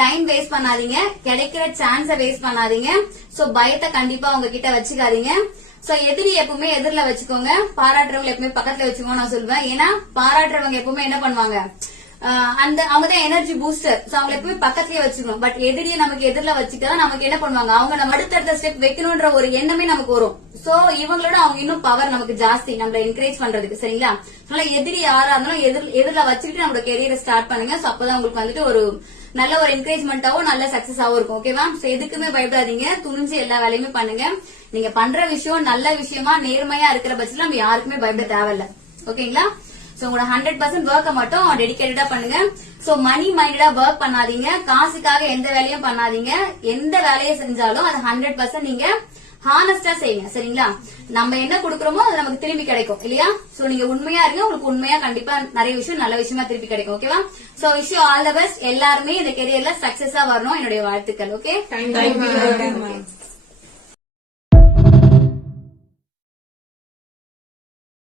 Time waste பண்ணாதீங்க, கிடைக்கிற சான்ஸ waste பண்ணாதீங்க. சோ பயத்தை கண்டிப்பா உங்ககிட்ட வச்சுக்காதீங்க. சோ எதிரி எப்பவுமே எதிரில வச்சுக்கோங்க, பாராட்டுறவங்க எப்பவுமே பக்கத்துல வச்சுக்கோங்க நான் சொல்லுவேன். ஏன்னா பாராட்டுறவங்க எப்பவுமே என்ன பண்ணுவாங்க, அவங்கதான் எனர்ஜி பூஸ்டர். சோ அவங்க எப்பவுமே பக்கத்துலயே வச்சுக்கணும். பட் எதிரியை நமக்கு எதிரில வச்சுக்கலாம் நமக்கு என்ன பண்ணுவாங்க, அவங்க நம்ம அடுத்தடுத்த ஸ்டெப் வைக்கணும்ன்ற ஒரு எண்ணமே நமக்கு வரும். சோ இவங்களோட அவங்க இன்னும் பவர் நமக்கு ஜாஸ்தி நம்மள என்கரேஜ் பண்றதுக்கு. சரிங்களா? அதனால எதிரி யாரா இருந்தாலும் எதிரில வச்சுக்கிட்டு நம்மளோட கெரியரை ஸ்டார்ட் பண்ணுங்க. சோ அப்பதான் உங்களுக்கு வந்துட்டு ஒரு நல்ல ஒரு என்கரேஜ்மெண்டாவும் நல்ல சக்சஸாவும் இருக்கும். ஓகேவா? சோ எதுக்குமே பயப்படாதீங்க, துணிஞ்சு எல்லா வேலையுமே பண்ணுங்க. நீங்க பண்ற விஷயம் நல்ல விஷயமா நேர்மையா இருக்கிற பட்சத்துல நம்ம யாருக்குமே பயப்பட தேவையில்ல. ஓகேங்களா? சோ உங்களோட 100% ஒர்க்க மட்டும் டெடிகேட்டடா பண்ணுங்க. சோ மணி மைண்டடா ஒர்க் பண்ணாதீங்க, காசுக்காக எந்த வேலையும் பண்ணாதீங்க. எந்த வேலையை செஞ்சாலும் அது 100% நீங்க ஹானஸ்டா செய்யுங்க. சரிங்களா? நம்ம என்ன கொடுக்கறோமோ அது நமக்கு திரும்பி கிடைக்கும் இல்லையா? சோ நீங்க உண்மையா இருங்க, உங்களுக்கு உண்மையா கண்டிப்பா நிறைய விஷயம் நல்ல விஷயமா திருப்பி கிடைக்கும். ஓகேவா? So wish you all the best. எல்லாருமே இந்த கெரியர்ல சக்சஸா வரணும், என்னுடைய வாழ்த்துக்கள். Okay, thank you.